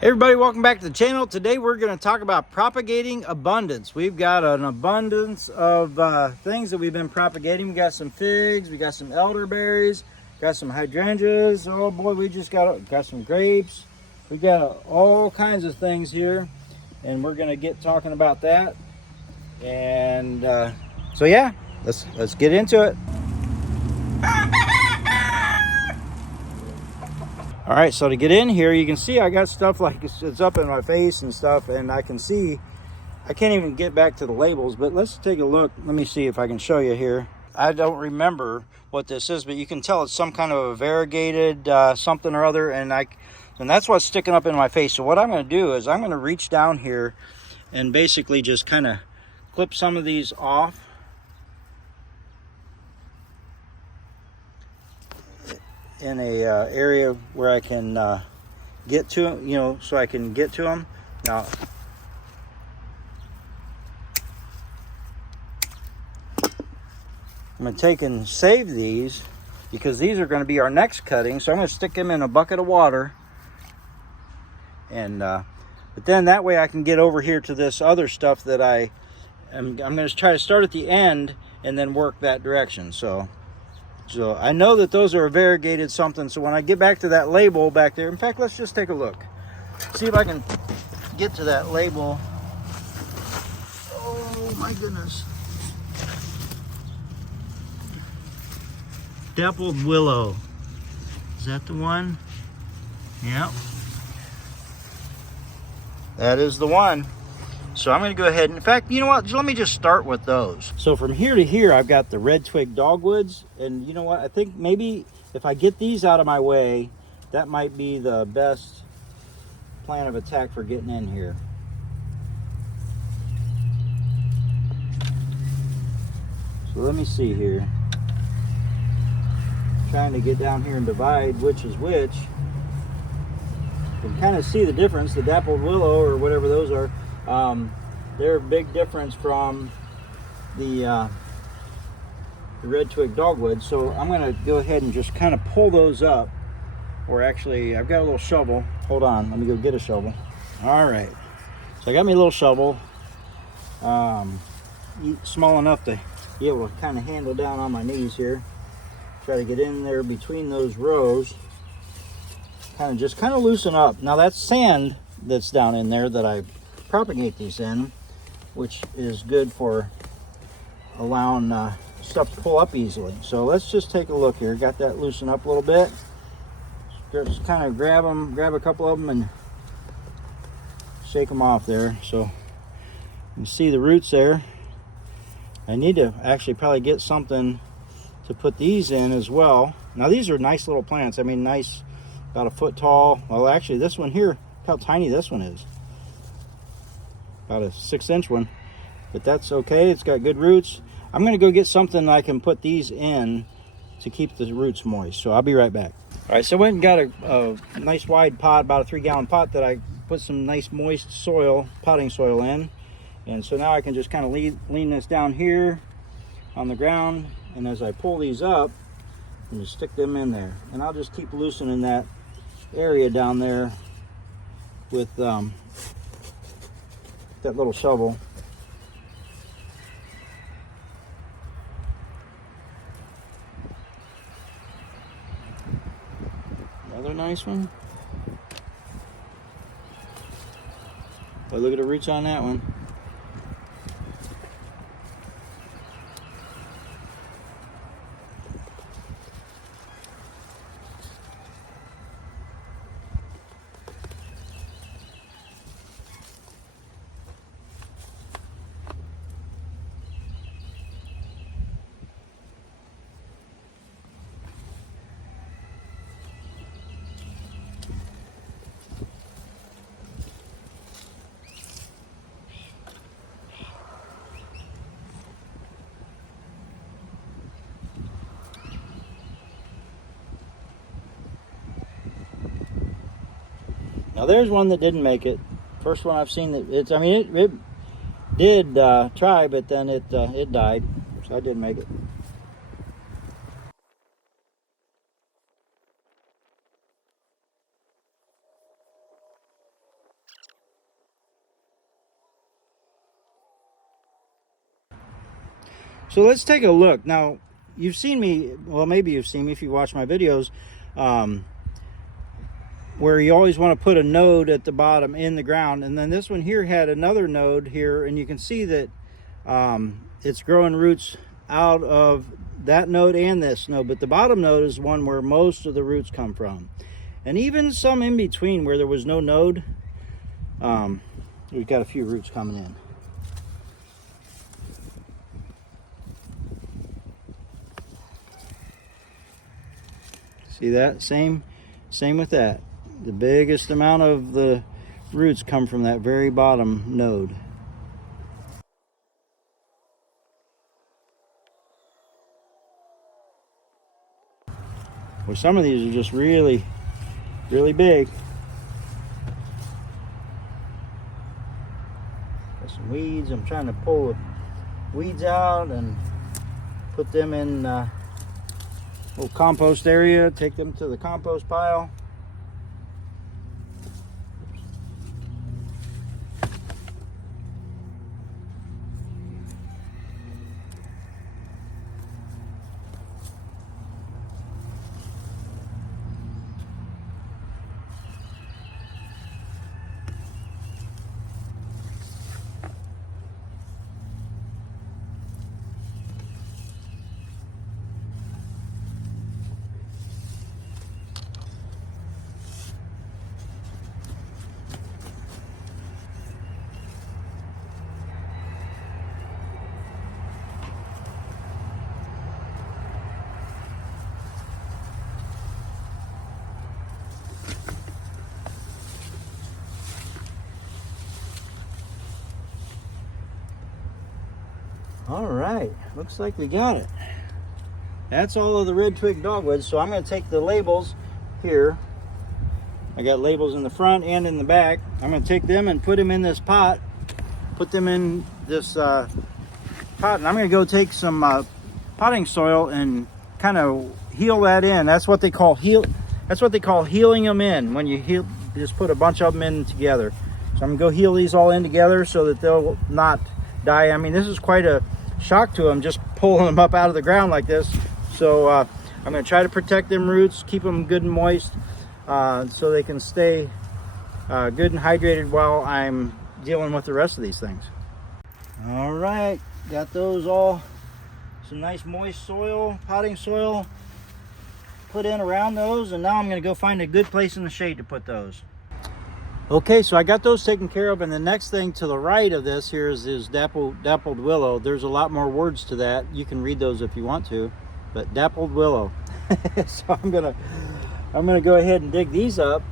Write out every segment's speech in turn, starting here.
Hey everybody, welcome back to the channel. Today we're going to talk about propagating abundance. We've got an abundance of things that we've been propagating. We got some figs, we got some elderberries, got some hydrangeas. Oh boy, we just got some grapes. We got all kinds of things here, and we're going to get talking about that. And so yeah, let's get into it. All right, so to get in here, you can see I got stuff like it's up in my face and stuff, and I can see I can't even get back to the labels, but let's take a look. Let me see if I can show you here. I don't remember what this is, but you can tell it's some kind of a variegated something or other, and that's what's sticking up in my face. So what I'm going to do is I'm going to reach down here and basically just kind of clip some of these off. In a area where I can get to them, so I can get to them. Now, I'm going to take and save these because these are going to be our next cutting. So I'm going to stick them in a bucket of water, and but then that way I can get over here to this other stuff that I'm going to try to start at the end and then work that direction. So I know that those are a variegated something. So when I get back to that label back there, in fact, let's just take a look. See if I can get to that label. Oh my goodness. Dappled willow. Is that the one? Yep. That is the one. So I'm going to go ahead and, in fact, you know what? Let me just start with those. So from here to here, I've got the red twig dogwoods. And you know what? I think maybe if I get these out of my way, that might be the best plan of attack for getting in here. So let me see here. Trying to get down here and divide which is which. You can kind of see the difference. The dappled willow, or whatever those are, they're a big difference from the red twig dogwood. So I'm going to go ahead and just kind of pull those up. Or actually, I've got a little shovel. Hold on, let me go get a shovel. All right, so I got me a little shovel, small enough to be able to kind of handle down on my knees here. Try to get in there between those rows. Kind of loosen up. Now that's sand that's down in there that I propagate these in, which is good for allowing stuff to pull up easily. So let's just take a look here. Got that loosened up a little bit. Just kind of grab a couple of them and shake them off there. So you can see the roots there. I need to actually probably get something to put these in as well. Now these are nice little plants. I mean, nice, about a foot tall. Well, actually this one here, look how tiny this one is. About a 6-inch one, but that's okay. It's got good roots. I'm going to go get something I can put these in to keep the roots moist. So I'll be right back. All right, so I went and got a nice wide pot, about a 3-gallon pot that I put some nice moist soil, potting soil in. And so now I can just kind of lean this down here on the ground. And as I pull these up, and just stick them in there. And I'll just keep loosening that area down there with that little shovel. Another nice one. Boy, look at the roots on that one. Now there's one that didn't make it. First one I've seen that it's. I mean, it did try, but then it died. So I didn't make it. So let's take a look. Now, you've seen me, well, maybe you've seen me if you watch my videos, where you always want to put a node at the bottom in the ground. And then this one here had another node here, and you can see that it's growing roots out of that node and this node. But the bottom node is one where most of the roots come from. And even some in between where there was no node, we've got a few roots coming in. See that? Same with that. The biggest amount of the roots come from that very bottom node. Well, some of these are just really, really big. Got some weeds. I'm trying to pull the weeds out and put them in little compost area, take them to the compost pile. All right, looks like we got it. That's all of the red twig dogwoods. So I'm going to take the labels here. I got labels in the front and in the back. I'm going to take them and put them in this pot. Put them in this pot, and I'm going to go take some potting soil and kind of heal that in. That's what they call healing them in. When you just put a bunch of them in together. So I'm going to go heal these all in together so that they'll not die. I mean, this is quite a shock to them, just pulling them up out of the ground like this. So I'm going to try to protect them roots, keep them good and moist, so they can stay good and hydrated while I'm dealing with the rest of these things. All right, got those all, some nice moist soil, potting soil put in around those, and now I'm going to go find a good place in the shade to put those. Okay, so I got those taken care of, and the next thing to the right of this here is dappled willow. There's a lot more words to that. You can read those if you want to, but dappled willow. So I'm gonna go ahead and dig these up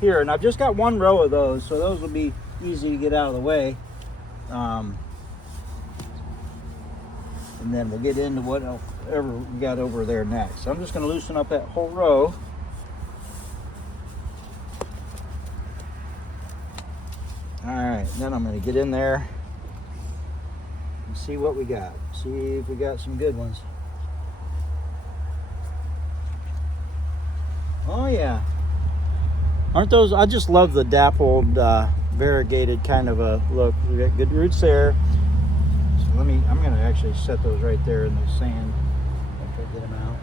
here, and I've just got one row of those, so those will be easy to get out of the way. And then we'll get into whatever we got over there next. So I'm just gonna loosen up that whole row. All right, then I'm going to get in there and see what we got. See if we got some good ones. Oh yeah. Aren't those, I just love the dappled, variegated kind of a look. We got good roots there. So I'm going to actually set those right there in the sand after I get them out.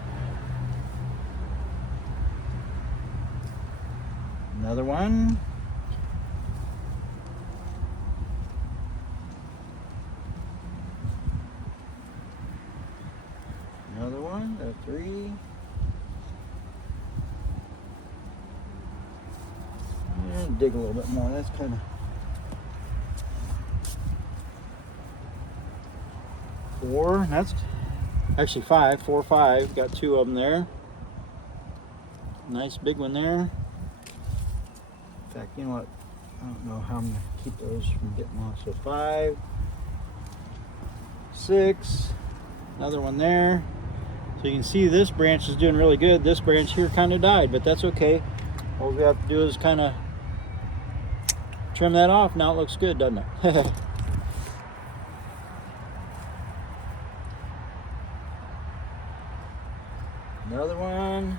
Another one. Another one, got 3. And dig a little bit more. That's kind of four. That's actually 5. 4, 5. Got 2 of them there. Nice big one there. In fact, you know what? I don't know how I'm going to keep those from getting off. So 5, 6. Another one there. So you can see this branch is doing really good. This branch here kind of died, but that's okay. All we have to do is kind of trim that off. Now it looks good, doesn't it? Another one.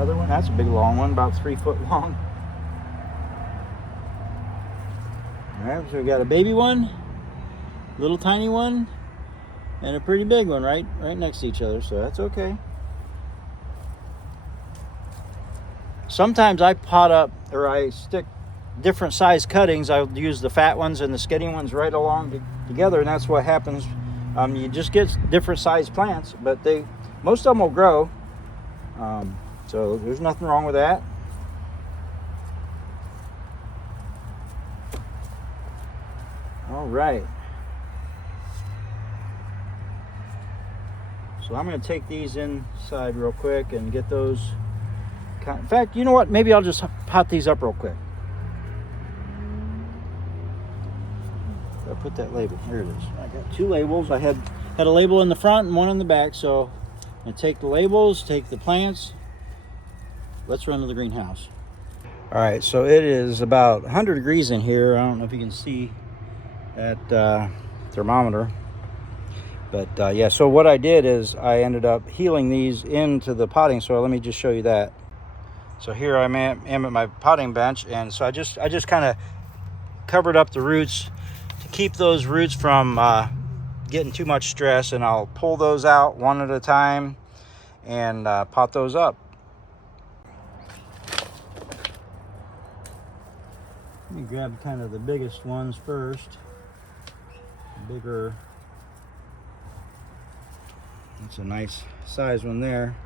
another one. That's a big long one, about 3 foot long. All right, so we got a baby one, little tiny one, and a pretty big one right next to each other, so that's okay. Sometimes I pot up, or I stick different size cuttings. I'll use the fat ones and the skinny ones right along together, and that's what happens. You just get different size plants, but most of them will grow. So there's nothing wrong with that. All right. So I'm going to take these inside real quick and get those. In fact, you know what? Maybe I'll just pot these up real quick. I'll put that label. Here it is. I got 2 labels. I had a label in the front and one in the back. So I'm going to take the labels, take the plants. Let's run to the greenhouse. All right, so it is about 100 degrees in here. I don't know if you can see that thermometer. But yeah, so what I did is I ended up healing these into the potting soil. Let me just show you that. So here I am at my potting bench, and so I just kind of covered up the roots to keep those roots from getting too much stress, and I'll pull those out one at a time and pot those up. Let me grab kind of the biggest ones first. Bigger. That's a nice size one there.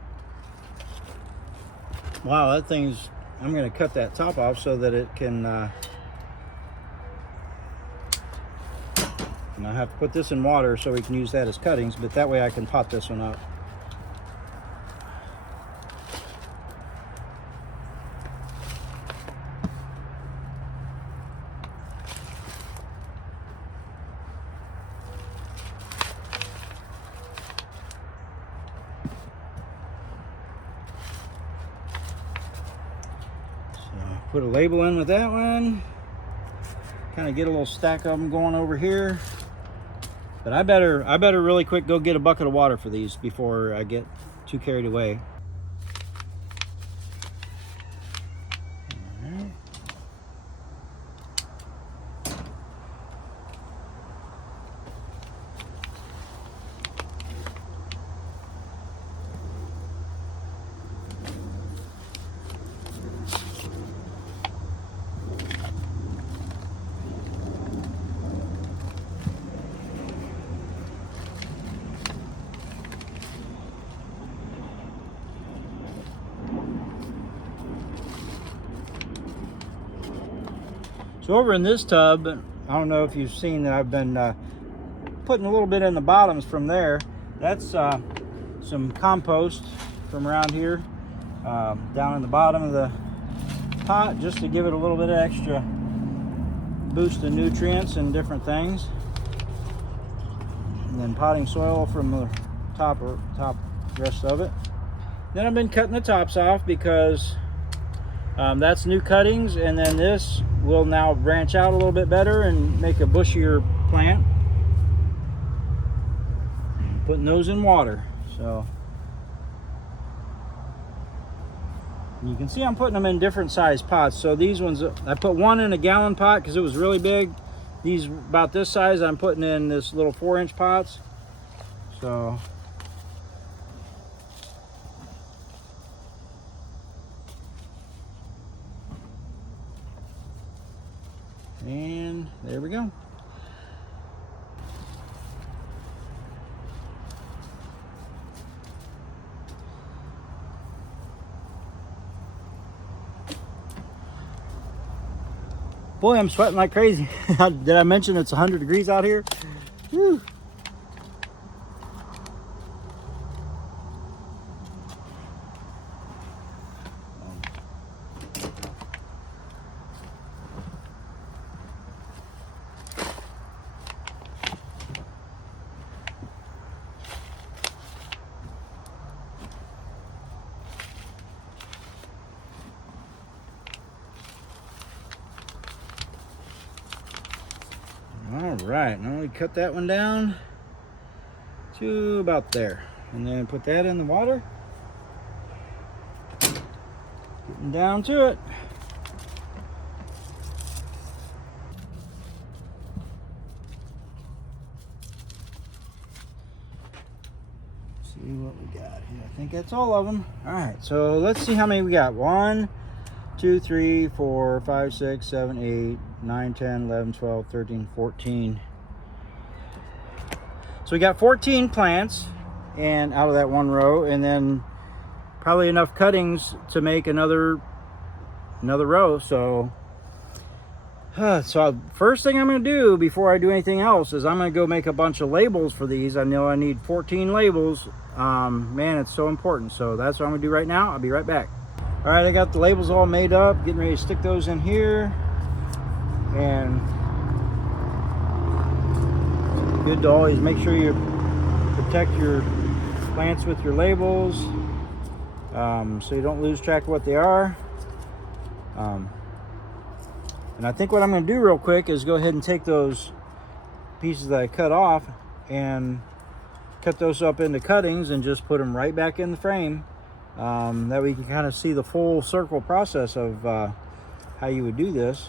Wow, that thing's, I'm going to cut that top off so that it can, and I have to put this in water so we can use that as cuttings, but that way I can pot this one up. Put a label in with that one. Kind of get a little stack of them going over here. But I better really quick go get a bucket of water for these before I get too carried away. All right. So over in this tub, I don't know if you've seen that I've been putting a little bit in the bottoms from there. That's some compost from around here down in the bottom of the pot, just to give it a little bit of extra boost of nutrients and different things. And then potting soil from the top rest of it. Then I've been cutting the tops off because that's new cuttings, and then this will now branch out a little bit better and make a bushier plant. Putting those in water. So you can see I'm putting them in different size pots. So these ones, I put one in a gallon pot because it was really big. These about this size I'm putting in this little 4-inch pots. So and there we go. Boy, I'm sweating like crazy. Did I mention it's 100 degrees out here? Whew. All right, now we cut that one down to about there, and then put that in the water. Getting down to it. See what we got here. I think that's all of them. All right, so let's see how many we got. 1, 2, 3, 4, 5, 6, 7, 8, 9, 10, 11, 12, 13, 14. So we got 14 plants and out of that one row, and then probably enough cuttings to make another row. So first thing I'm going to do before I do anything else is I'm going to go make a bunch of labels for these. I know I need 14 labels. Man, it's so important. So that's what I'm going to do right now. I'll be right back. All right, I got the labels all made up, getting ready to stick those in here. And good to always make sure you protect your plants with your labels, so you don't lose track of what they are. And I think what I'm going to do real quick is go ahead and take those pieces that I cut off and cut those up into cuttings and just put them right back in the frame. That we can kind of see the full circle process of how you would do this.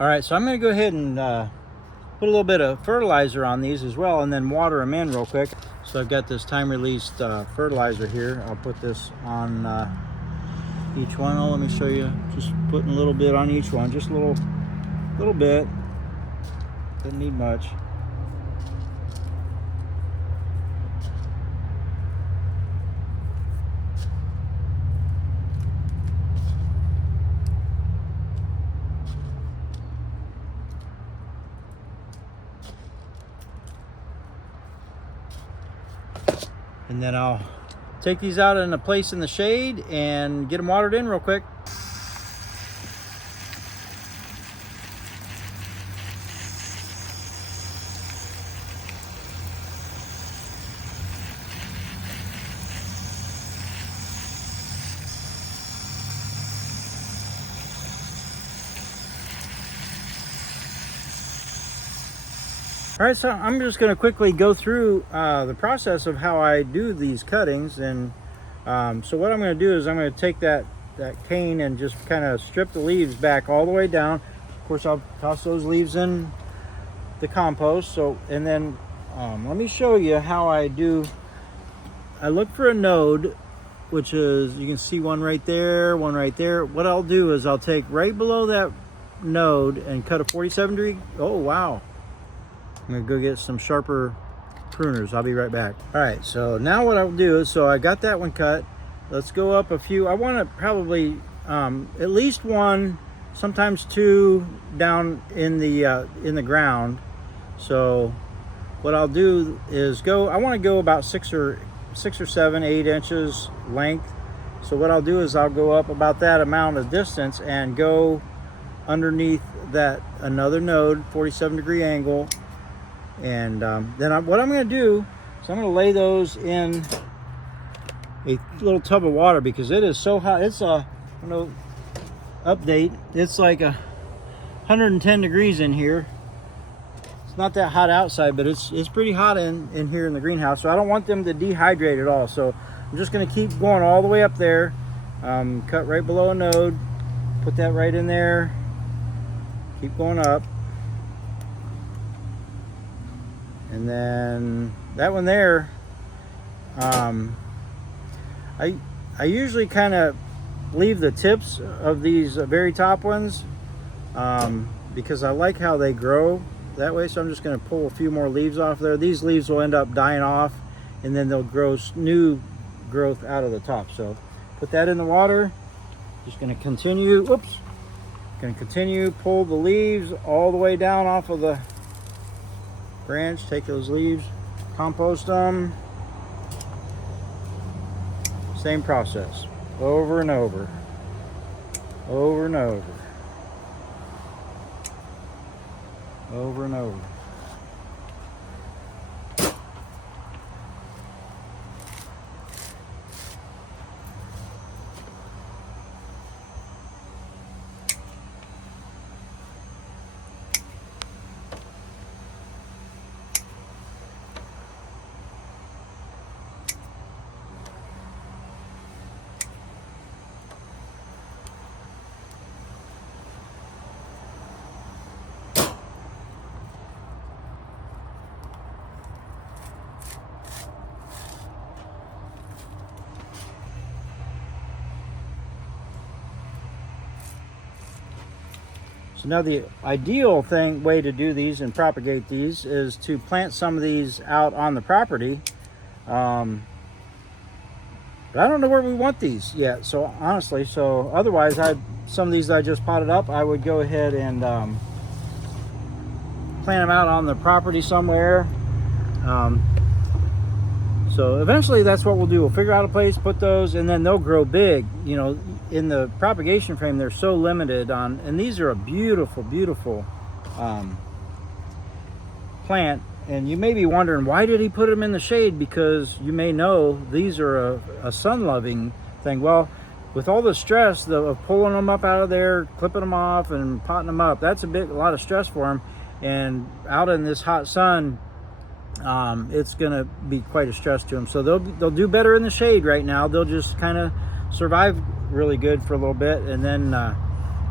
All right, so I'm going to go ahead and put a little bit of fertilizer on these as well, and then water them in real quick. So I've got this time-released fertilizer here. I'll put this on each one. Oh, let me show you. Just putting a little bit on each one, just a little bit. Doesn't need much. And then I'll take these out in a place in the shade and get them watered in real quick. All right, so I'm just going to quickly go through the process of how I do these cuttings. And so what I'm going to do is I'm going to take that cane and just kind of strip the leaves back all the way down. Of course, I'll toss those leaves in the compost. So, and then let me show you how I do. I look for a node, which is, you can see one right there, one right there. What I'll do is I'll take right below that node and cut a 47 degree. Oh, wow. I'm gonna go get some sharper pruners. I'll be right back. All right, so now what I'll do is, so I got that one cut. Let's go up a few. I want to probably at least one, sometimes two down in the ground. So what I'll do is I want to go about 6 or 7, 8 inches length. So what I'll do is I'll go up about that amount of distance and go underneath that another node, 47 degree angle. And then what I'm going to do is I'm going to lay those in a little tub of water because it is so hot. It's update. It's like 110 degrees in here. It's not that hot outside, but it's pretty hot in here in the greenhouse. So I don't want them to dehydrate at all. So I'm just going to keep going all the way up there. Cut right below a node. Put that right in there. Keep going up. And then that one there, I usually kind of leave the tips of these very top ones because I like how they grow that way. So I'm just going to pull a few more leaves off there. These leaves will end up dying off, and then they'll grow new growth out of the top. So put that in the water. Just going to continue. Oops. Going to continue, pull the leaves all the way down off of the branch. Take those leaves, compost them. Same process over and over, over and over, over and over. So now the ideal way to do these and propagate these is to plant some of these out on the property. But I don't know where we want these yet, so honestly, otherwise some of these I just potted up, I would go ahead and plant them out on the property somewhere. So eventually that's what we'll do. We'll figure out a place, put those, and then they'll grow big. You know, in the propagation frame, they're so limited on, and these are a beautiful, beautiful plant. And you may be wondering, why did he put them in the shade? Because you may know these are a sun-loving thing. Well, with all the stress of pulling them up out of there, clipping them off, and potting them up, that's a lot of stress for them. And out in this hot sun, it's going to be quite a stress to them. So they'll do better in the shade right now. They'll just kind of survive really good for a little bit, and then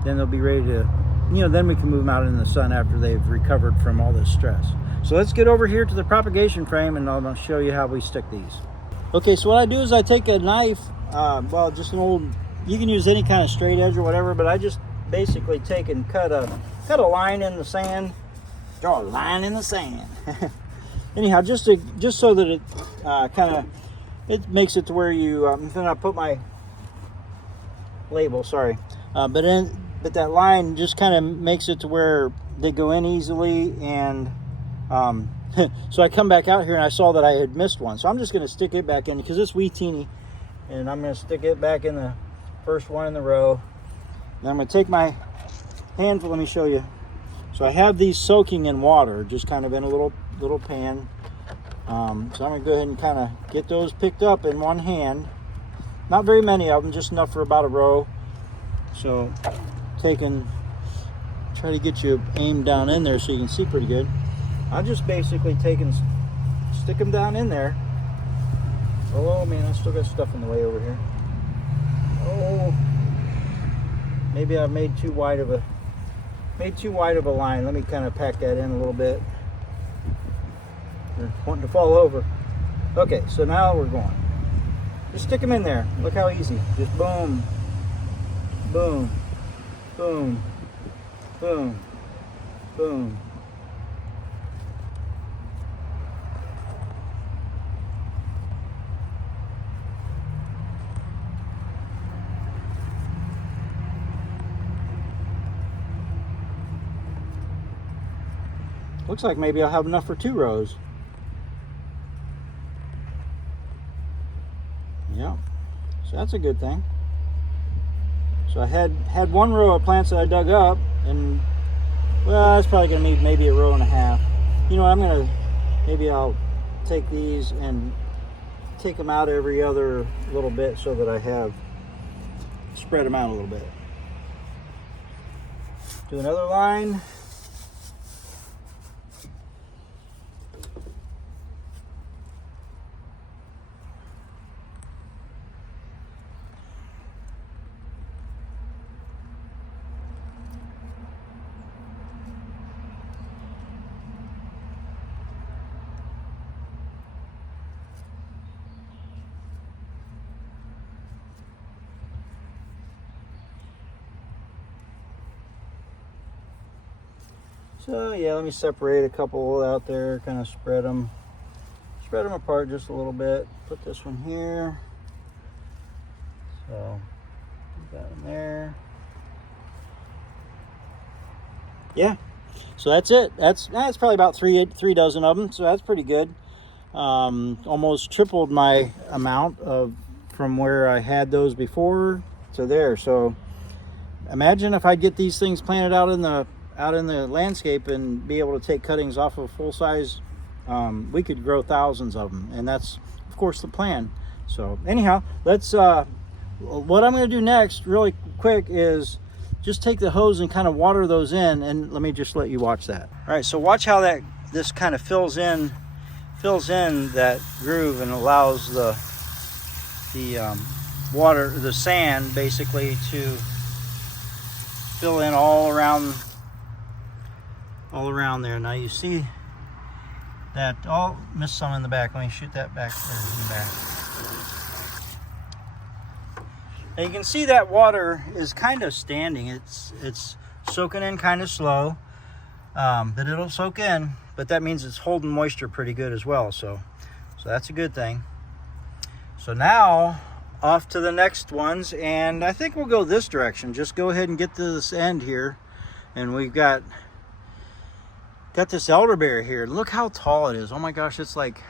they'll be ready to, then we can move them out in the sun after they've recovered from all this stress. So let's get over here to the propagation frame, and I'll show you how we stick these. Okay, so what I do is I take a knife, well, just an old, you can use any kind of straight edge or whatever, but I just basically take and cut a line in the sand, draw a line in the sand. Anyhow, just so that it it makes it to where you, then I put my label, sorry, but that line just kind of makes it to where they go in easily. And so I come back out here and I saw that I had missed one, so I'm just going to stick it back in because it's wee teeny, and I'm going to stick it back in the first one in the row. Then I'm going to take my handful, let me show you. So I have these soaking in water, just kind of in a little pan. So I'm going to go ahead and kind of get those picked up in one hand. Not very many of them, just enough for about a row. So try to get you aimed down in there so you can see pretty good. I'll just basically stick them down in there. Oh man, I still got stuff in the way over here. Oh, maybe I've made too wide of a line. Let me kind of pack that in a little bit. They're wanting to fall over. Okay, so now we're going. Just stick them in there. Look how easy. Just boom, boom, boom, boom, boom. Looks like maybe I'll have enough for 2 rows. Yeah, so that's a good thing. So I had 1 row of plants that I dug up, and well, that's probably going to need maybe a row and a half. You know, maybe I'll take these and take them out every other little bit so that I have spread them out a little bit. Do another line. So yeah, let me separate a couple out there, kind of spread them apart just a little bit. Put this one here. So put that in there. Yeah. So that's it. That's probably about three dozen of them. So that's pretty good. Almost tripled my amount from where I had those before to there. So imagine if I get these things planted out in the landscape and be able to take cuttings off of full size, we could grow thousands of them, and that's of course the plan. So anyhow, let's what I'm going to do next really quick is just take the hose and kind of water those in, and let me just let you watch that. All right, so watch how this kind of fills in that groove and allows the water, the sand basically, to fill in all around there. Now you see that, oh, missed some in the back. Let me shoot that back there in the back. Now you can see that water is kind of standing. It's soaking in kind of slow, but it'll soak in. But that means it's holding moisture pretty good as well. So that's a good thing. So now off to the next ones, and I think we'll go this direction. Just go ahead and get to this end here, and we've got this elderberry here. Look how tall it is. Oh my gosh, it's like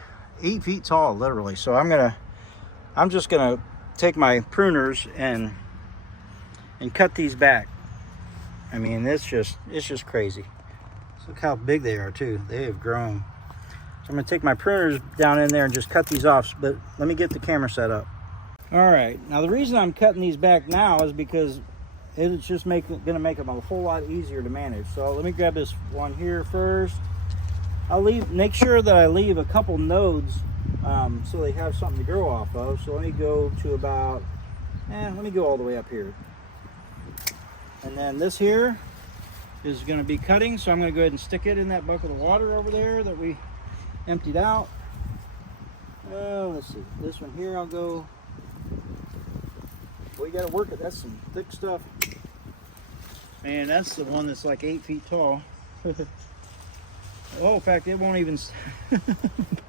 8 feet tall, literally. So I'm just gonna take my pruners and cut these back. I mean, it's just crazy. Look how big they are too. They have grown. So I'm gonna take my pruners down in there and just cut these off, but let me get the camera set up. All right, now the reason I'm cutting these back now is because it's just gonna make them a whole lot easier to manage. So let me grab this one here first. Make sure that I leave a couple nodes so they have something to grow off of. So let me go to about, let me go all the way up here. And then this here is gonna be cutting, so I'm gonna go ahead and stick it in that bucket of water over there that we emptied out. Let's see, this one here I'll go. Well, you gotta work it. That's some thick stuff. Man, that's the one that's like 8 feet tall. Oh, in fact, it won't even.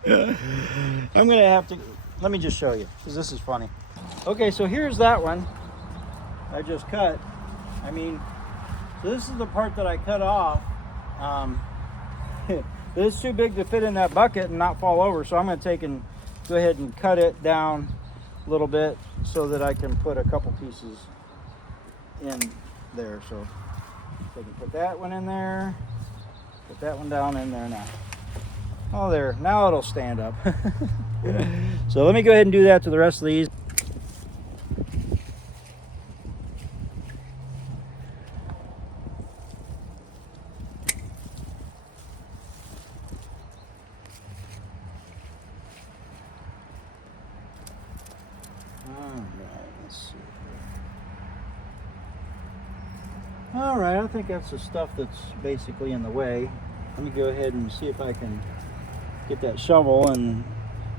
I'm gonna have to. Let me just show you, because this is funny. Okay, so here's that one I just cut. I mean, so this is the part that I cut off. It's too big to fit in that bucket and not fall over, so I'm going to take and go ahead and cut it down a little bit so that I can put a couple pieces in there. So I can put that one in there, put that one down in there now. Oh, there, now it'll stand up. So let me go ahead and do that to the rest of these. All right, I think that's the stuff that's basically in the way. Let me go ahead and see if I can get that shovel and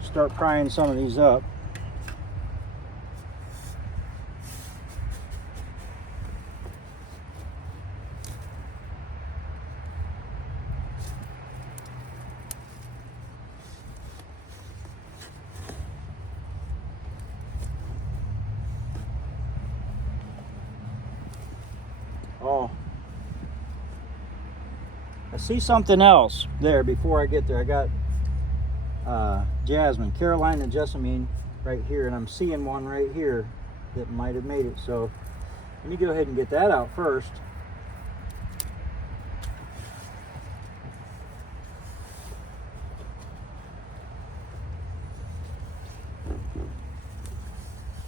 start prying some of these up. Oh, I see something else there before I get there. I got jasmine, Carolina jessamine right here, and I'm seeing one right here that might have made it. So let me go ahead and get that out first.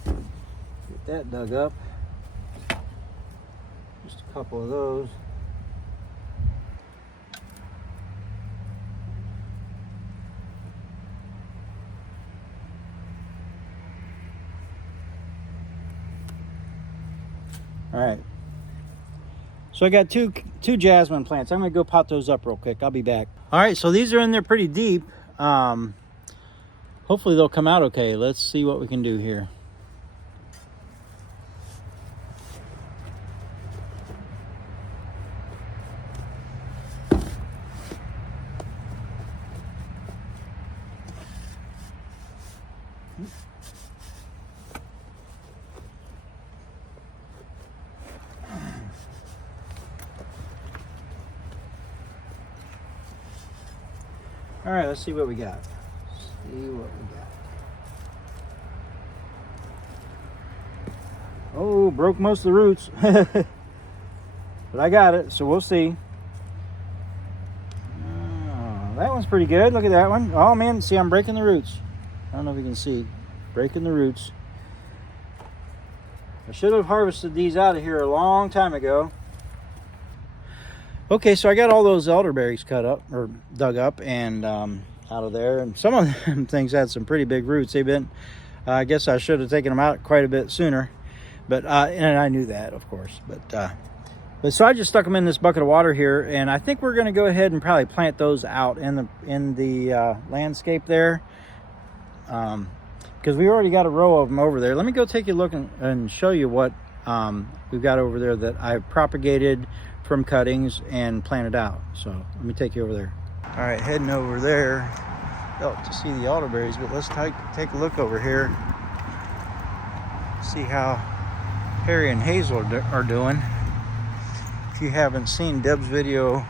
Get that dug up. Just a couple of those. All right. So I got two jasmine plants. I'm gonna go pot those up real quick. I'll be back. All right, so these are in there pretty deep. Hopefully they'll come out okay. Let's see what we can do here. All right, let's see what we got. Oh, broke most of the roots. But I got it, so we'll see. Oh, that one's pretty good. Look at that one. Oh man, see, I'm breaking the roots. I don't know if you can see. Breaking the roots. I should have harvested these out of here a long time ago. Okay, so I got all those elderberries cut up or dug up and out of there, and some of them things had some pretty big roots. They've been, I guess I should have taken them out quite a bit sooner, but and I knew that, of course. But so I just stuck them in this bucket of water here, and I think we're going to go ahead and probably plant those out in the landscape there, because we already got a row of them over there. Let me go take a look and show you what we've got over there that I've propagated from cuttings and planted out. So let me take you over there. All right, heading over there to see the elderberries, but let's take a look over here, see how Harry and Hazel are doing. If you haven't seen Deb's video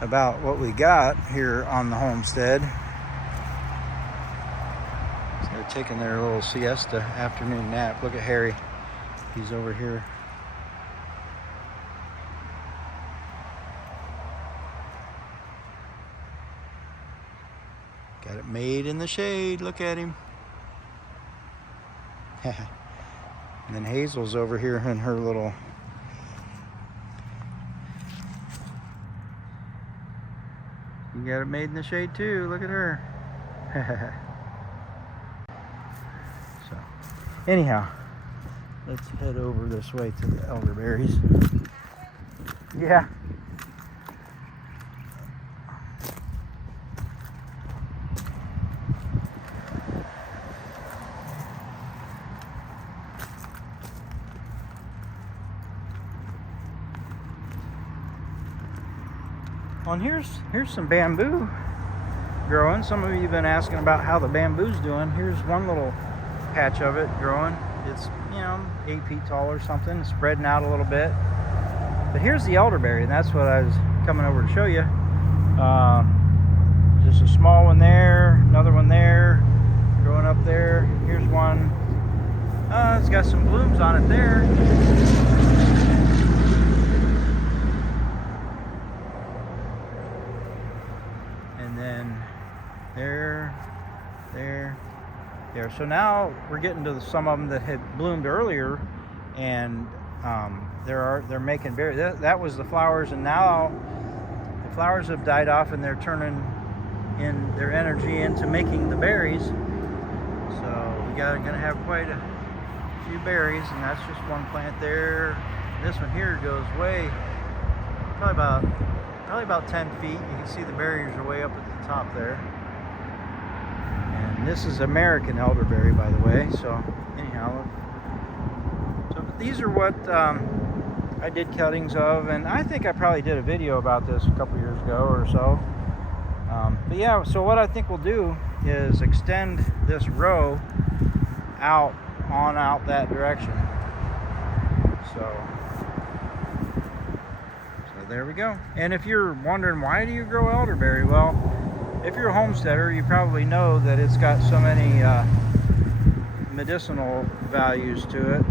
about what we got here on the homestead, so they're taking their little siesta afternoon nap. Look at Harry, he's over here. Got it made in the shade, look at him. And then Hazel's over here in her little You got it made in the shade too. Look at her. So, anyhow, let's head over this way to the elderberries. Yeah. Well, and here's some bamboo growing. Some of you have been asking about how the bamboo's doing. Here's one little patch of it growing. It's, 8 feet tall or something, spreading out a little bit. But here's the elderberry, and that's what I was coming over to show you. Just a small one there, another one there, growing up there. Here's one. It's got some blooms on it there. And then there. So now we're getting to some of them that had bloomed earlier, and they're making berries. That was the flowers, and now the flowers have died off, and they're turning in their energy into making the berries. So we gonna have quite a few berries, and that's just one plant there. This one here goes way, probably about 10 feet. You can see the berries are way up at the top there. And this is American elderberry, by the way. So anyhow, these are what I did cuttings of, and I think I probably did a video about this a couple years ago or so. But yeah, so what I think we'll do is extend this row out that direction. So there we go. And if you're wondering, why do you grow elderberry? Well, if you're a homesteader, you probably know that it's got so many medicinal values to it.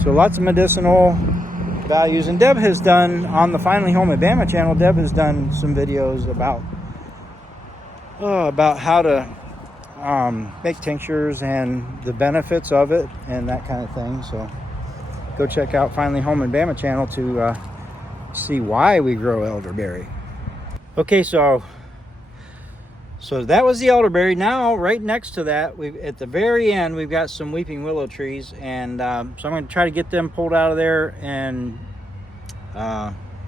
So lots of medicinal values. And Deb has done, on the Finally Home at Bama channel, Deb has done some videos about how to make tinctures and the benefits of it and that kind of thing. So go check out Finally Home and Bama channel to see why we grow elderberry. Okay, so that was the elderberry. Now, right next to that, at the very end, we've got some weeping willow trees, and so I'm going to try to get them pulled out of there and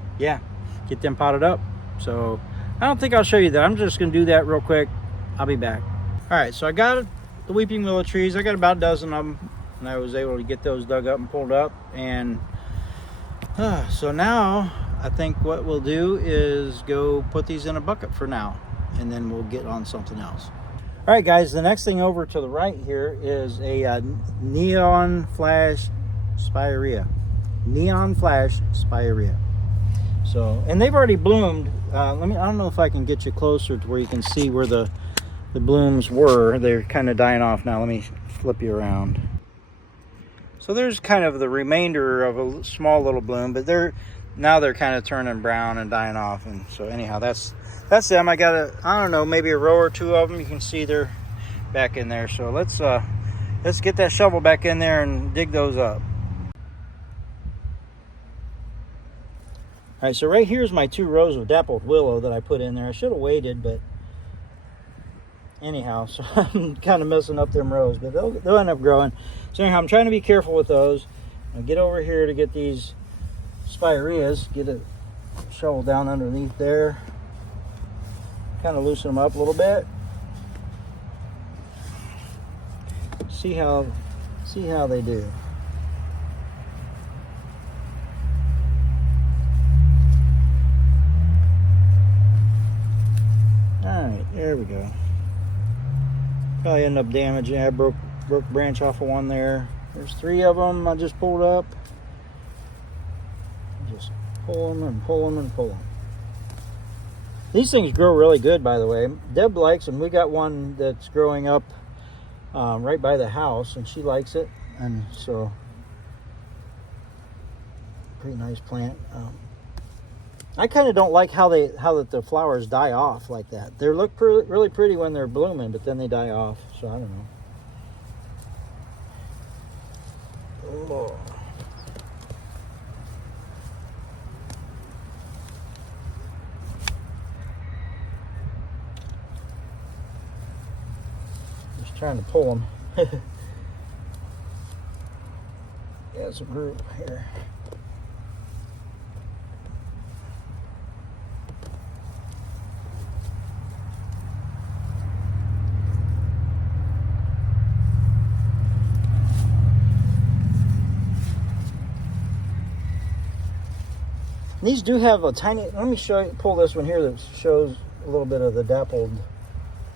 get them potted up. So I don't think I'll show you that. I'm just going to do that real quick. I'll be back. All right, so I got the weeping willow trees. I got about a dozen of them, and I was able to get those dug up and pulled up. And so now I think what we'll do is go put these in a bucket for now, and then we'll get on something else. All right, guys, the next thing over to the right here is a neon flash spirea. Neon flash spirea. So, and they've already bloomed. I don't know if I can get you closer to where you can see where the blooms were. They're kind of dying off now. Let me flip you around. So there's kind of the remainder of a small little bloom, but they're kind of turning brown and dying off. And so anyhow, that's them. I got I don't know, maybe a row or two of them. You can see they're back in there. So let's get that shovel back in there and dig those up. All right, so right here's my 2 rows of dappled willow that I put in there. I should have waited, but anyhow, so I'm kind of messing up them rows, but they'll end up growing. So anyhow, I'm trying to be careful with those. I'll get over here to get these spireas, get a shovel down underneath there, kind of loosen them up a little bit. See See how they do. Alright, there we go. Probably end up damaging. I broke branch off of one there. There's 3 of them I just pulled up. Just pull them and pull them and pull them. These things grow really good, by the way. Deb likes them. We got one that's growing up right by the house, and she likes it. And so, pretty nice plant. I kind of don't like how the flowers die off like that. They look really pretty when they're blooming, but then they die off. So I don't know. Oh. Just trying to pull them. Yeah, it's a group here. These do have a tiny, let me pull this one here that shows a little bit of the dappled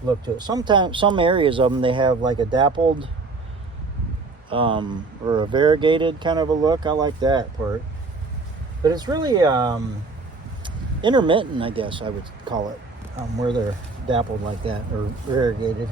look to it. Sometimes, some areas of them, they have like a dappled or a variegated kind of a look. I like that part. But it's really intermittent, I guess I would call it, where they're dappled like that or variegated.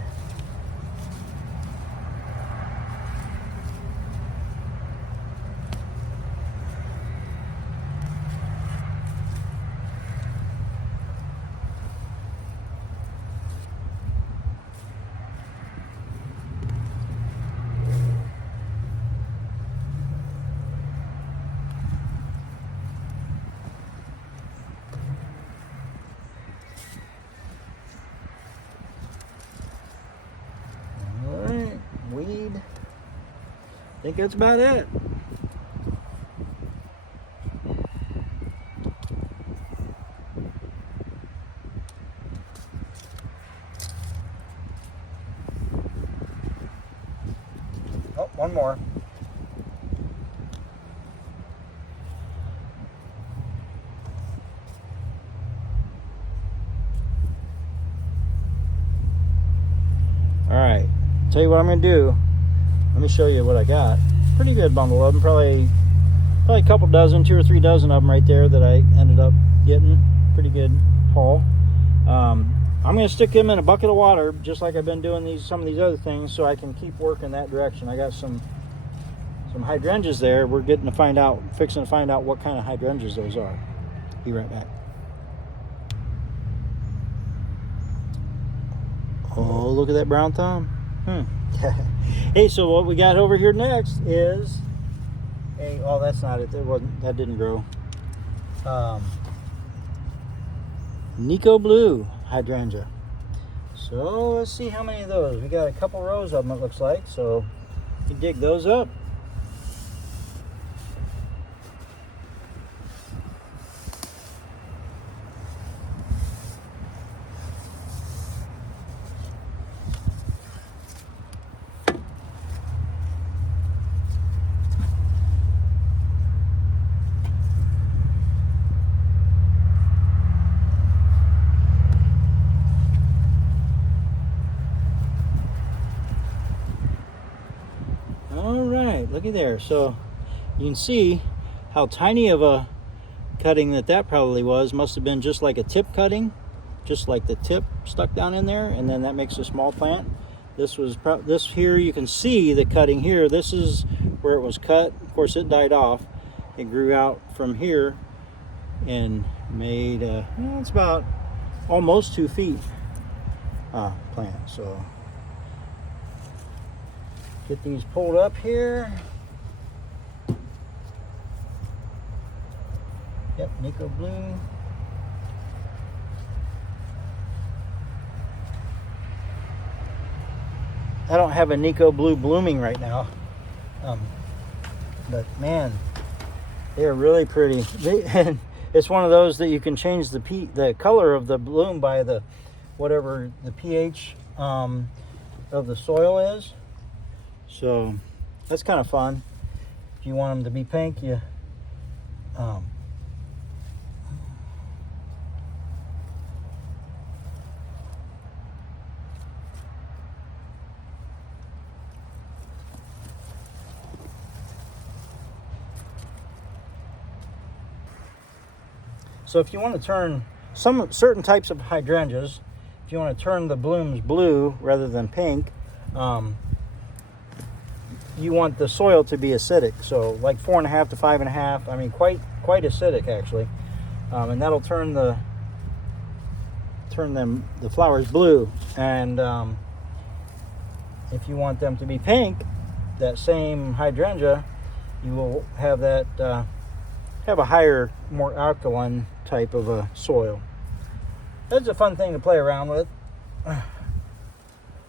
Weed. I think that's about it. Oh, one more. All right. Tell you what I'm going to do. Let me show you what I got. Pretty good bundle of them. Probably a couple dozen, 2 or 3 dozen of them right there that I ended up getting. Pretty good haul. I'm going to stick them in a bucket of water, just like I've been doing some of these other things, so I can keep working that direction. I got some hydrangeas there. We're fixing to find out what kind of hydrangeas those are. Be right back. Oh, look at that brown thumb. Hey, so what we got over here next is oh, that's not it. That didn't grow. Nico Blue hydrangea. So let's see how many of those. We got a couple rows of them, it looks like. So you dig those up. Looky there. So you can see how tiny of a cutting that probably was. Must have been just like a tip cutting, just like the tip stuck down in there, and then that makes a small plant. This here, you can see the cutting here. This is where it was cut. Of course, it died off. It grew out from here and made it's about almost 2 feet plant. So get these pulled up here. Yep, Nico Blue. I don't have a Nico Blue blooming right now. But man, they are really pretty. And it's one of those that you can change the color of the bloom by whatever the pH of the soil is. So that's kind of fun. If you want them to be pink, you so if you want to turn some certain types of hydrangeas, if you want to turn the blooms blue rather than pink, you want the soil to be acidic. So like 4.5 to 5.5. I mean, quite acidic actually, and that'll turn the flowers blue. And if you want them to be pink, that same hydrangea, you will have that have a higher, more alkaline type of a soil. That's a fun thing to play around with.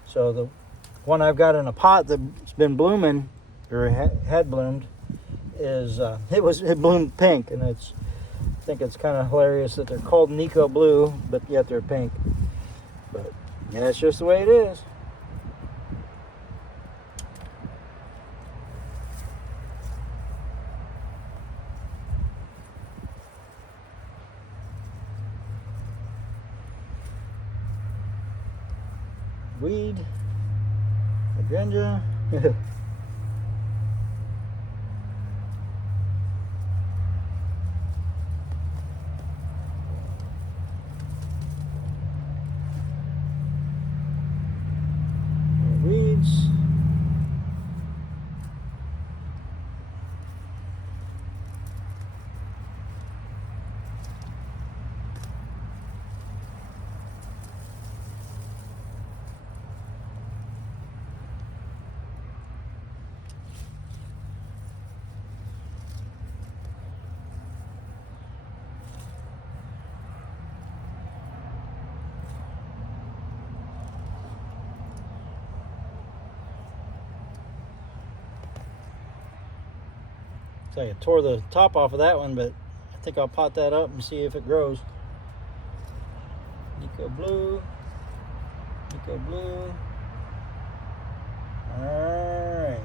So the one I've got in a pot that's been blooming, or had bloomed, is it bloomed pink, and I think it's kind of hilarious that they're called Nico Blue, but yet they're pink. But yeah, that's just the way it is. Weed, hydrangea. Weeds. So I tore the top off of that one, but I think I'll pot that up and see if it grows. Nico Blue. Nico Blue. Alright.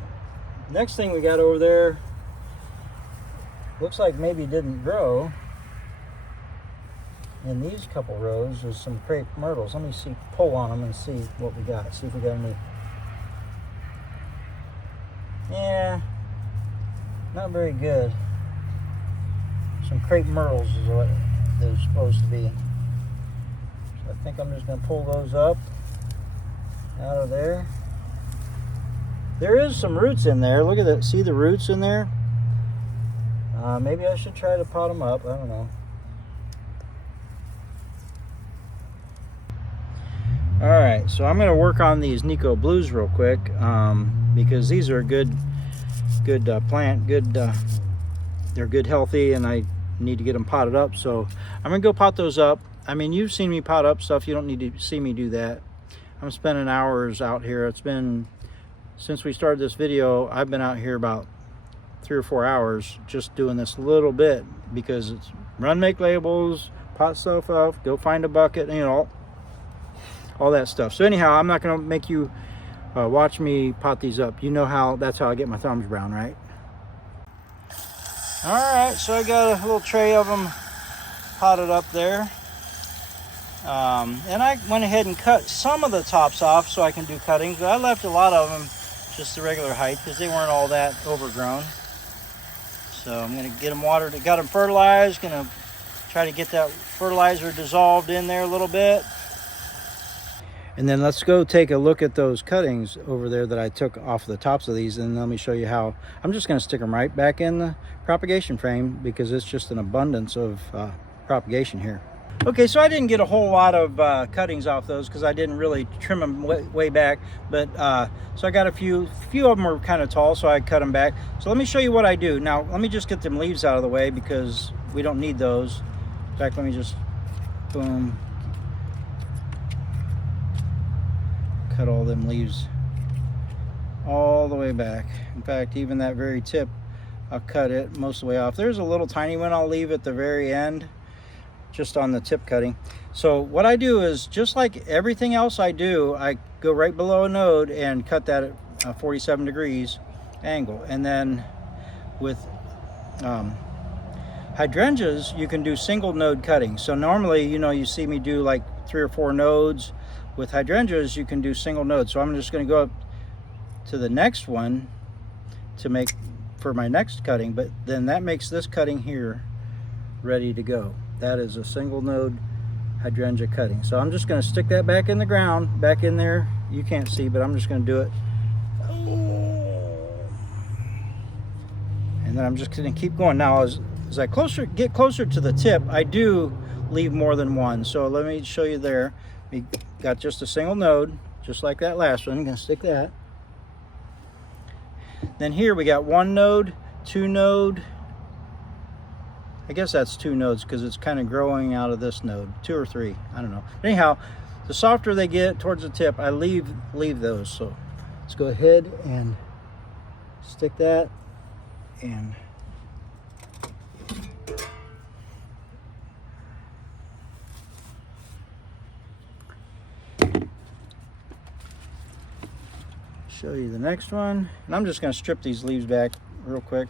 Next thing we got over there, looks like maybe didn't grow in these couple rows, is some crepe myrtles. Let me pull on them and see what we got. See if we got any. Yeah. Not very good. Some crepe myrtles is what they're supposed to be. So I think I'm just going to pull those up out of there. There is some roots in there. Look at that. See the roots in there? Maybe I should try to pot them up. I don't know. Alright, so I'm going to work on these Nico Blues real quick, because these are good plant, they're good, healthy, and I need to get them potted up. So I'm gonna go pot those up. I mean, you've seen me pot up stuff. You don't need to see me do that. I'm spending hours out here. It's been, since we started this video, I've been out here about 3 or 4 hours just doing this little bit, because it's run, make labels, pot stuff up, go find a bucket, you know, all that stuff. So anyhow, I'm not gonna make you watch me pot these up. You know how, that's how I get my thumbs brown, right? Alright, so I got a little tray of them potted up there. And I went ahead and cut some of the tops off so I can do cuttings, but I left a lot of them just the regular height because they weren't all that overgrown. So I'm going to get them watered, got them fertilized, going to try to get that fertilizer dissolved in there a little bit. And then let's go take a look at those cuttings over there that I took off the tops of these, and let me show you how. I'm just going to stick them right back in the propagation frame because it's just an abundance of propagation here. Okay, so I didn't get a whole lot of cuttings off those because I didn't really trim them way back, but so I got a few of them were kind of tall, so I cut them back. So let me show you what I do. Now let me just get them leaves out of the way because we don't need those. In fact, let me just boom, cut all them leaves all the way back. In fact, even that very tip, I'll cut it most of the way off. There's a little tiny one I'll leave at the very end, just on the tip cutting. So what I do is, just like everything else I do, I go right below a node and cut that at 47 degrees angle. And then with hydrangeas, you can do single node cutting. So normally, you know, you see me do like 3 or 4 nodes. With hydrangeas, you can do single nodes. So I'm just going to go up to the next one to make for my next cutting, but then that makes this cutting here ready to go. That is a single node hydrangea cutting. So I'm just going to stick that back in the ground, back in there. You can't see, but I'm just going to do it. And then I'm just going to keep going. Now, as I get closer to the tip, I do leave more than one. So let me show you there. We got just a single node, just like that last one. I'm going to stick that. Then here we got 1 node, 2 node. I guess that's 2 nodes because it's kind of growing out of this node. 2 or 3, I don't know. But anyhow, the softer they get towards the tip, I leave those. So let's go ahead and stick that and show you the next one. And I'm just going to strip these leaves back real quick,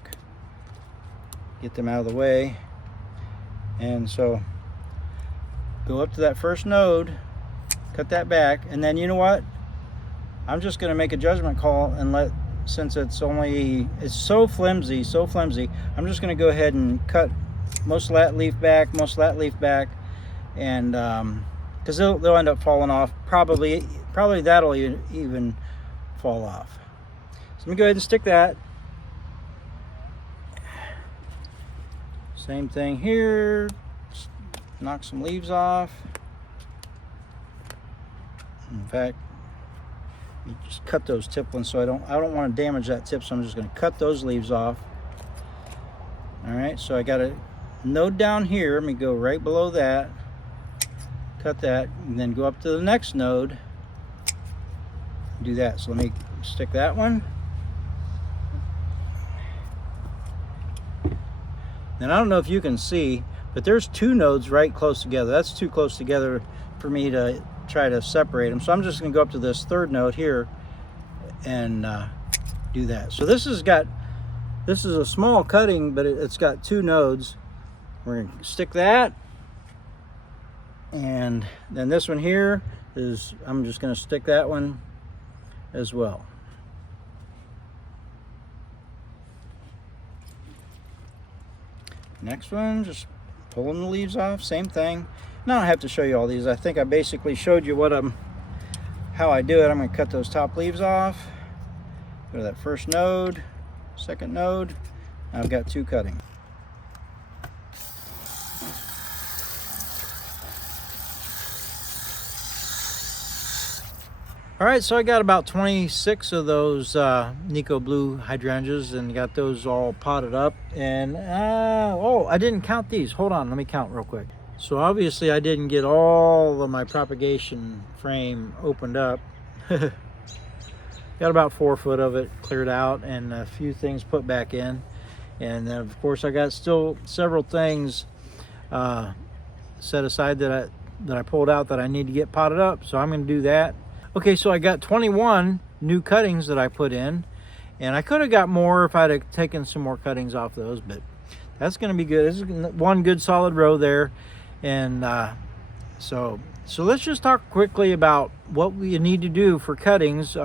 get them out of the way. And so go up to that first node, cut that back, and then you know what, I'm just going to make a judgment call and let, since it's so flimsy, I'm just going to go ahead and cut most of that leaf back, and because they'll end up falling off. Probably that'll even fall off. So let me go ahead and stick that. Same thing here. Just knock some leaves off. In fact, you just cut those tip ones, so I don't want to damage that tip, so I'm just going to cut those leaves off. All right, so I got a node down here. Let me go right below that, cut that, and then go up to the next node, do that. So let me stick that one. And I don't know if you can see, but there's 2 nodes right close together. That's too close together for me to try to separate them. So I'm just going to go up to this 3rd node here and do that. So this is a small cutting, but it's got 2 nodes. We're going to stick that. And then this one here is, I'm just going to stick that one as well. Next one, just pulling the leaves off, same thing. Now I have to show you all these. I think I basically showed you how I do it. I'm going to cut those top leaves off. Go to that first node, second node. I've got 2 cutting. All right, so I got about 26 of those Nico Blue hydrangeas and got those all potted up. And oh, I didn't count these. Hold on, let me count real quick. So obviously I didn't get all of my propagation frame opened up. Got about 4 foot of it cleared out and a few things put back in. And then of course I got still several things set aside that I pulled out that I need to get potted up. So I'm going to do that. Okay, so I got 21 new cuttings that I put in, and I could have got more if I'd have taken some more cuttings off those, but that's going to be good. This is one good solid row there. And so let's just talk quickly about what we need to do for cuttings. There's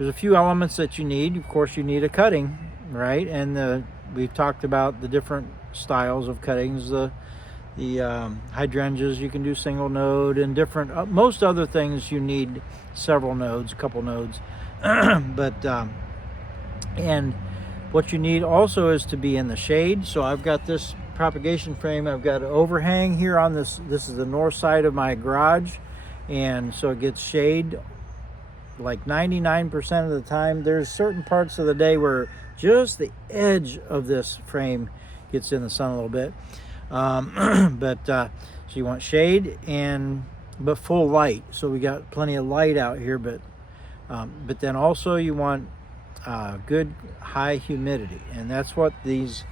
a few elements that you need. Of course, you need a cutting, right? And we've talked about the different styles of cuttings. The hydrangeas, you can do single node, and different most other things you need several nodes, a couple nodes. But and what you need also is to be in the shade. So I've got this propagation frame, I've got an overhang here on this is the north side of my garage, and so it gets shade like 99% of the time. There's certain parts of the day where just the edge of this frame gets in the sun a little bit. So you want shade but full light. So we got plenty of light out here, but then also you want good high humidity, and that's what these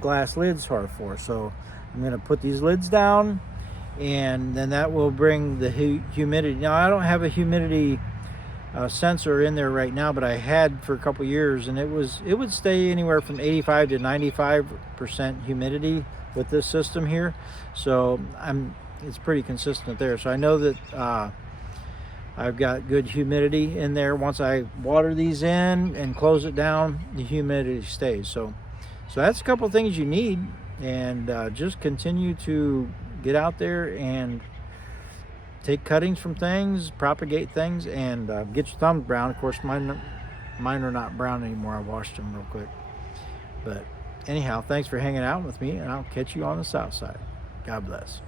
glass lids are for. So I'm going to put these lids down, and then that will bring the humidity. Now I don't have a humidity sensor in there right now, but I had for a couple years, and it would stay anywhere from 85 to 95% humidity with this system here. So it's pretty consistent there. So I know that I've got good humidity in there. Once I water these in and close it down, the humidity stays. So that's a couple of things you need, and just continue to get out there and take cuttings from things, propagate things, and get your thumbs brown. Of course, mine are not brown anymore. I washed them real quick. But anyhow, thanks for hanging out with me, and I'll catch you on the south side. God bless.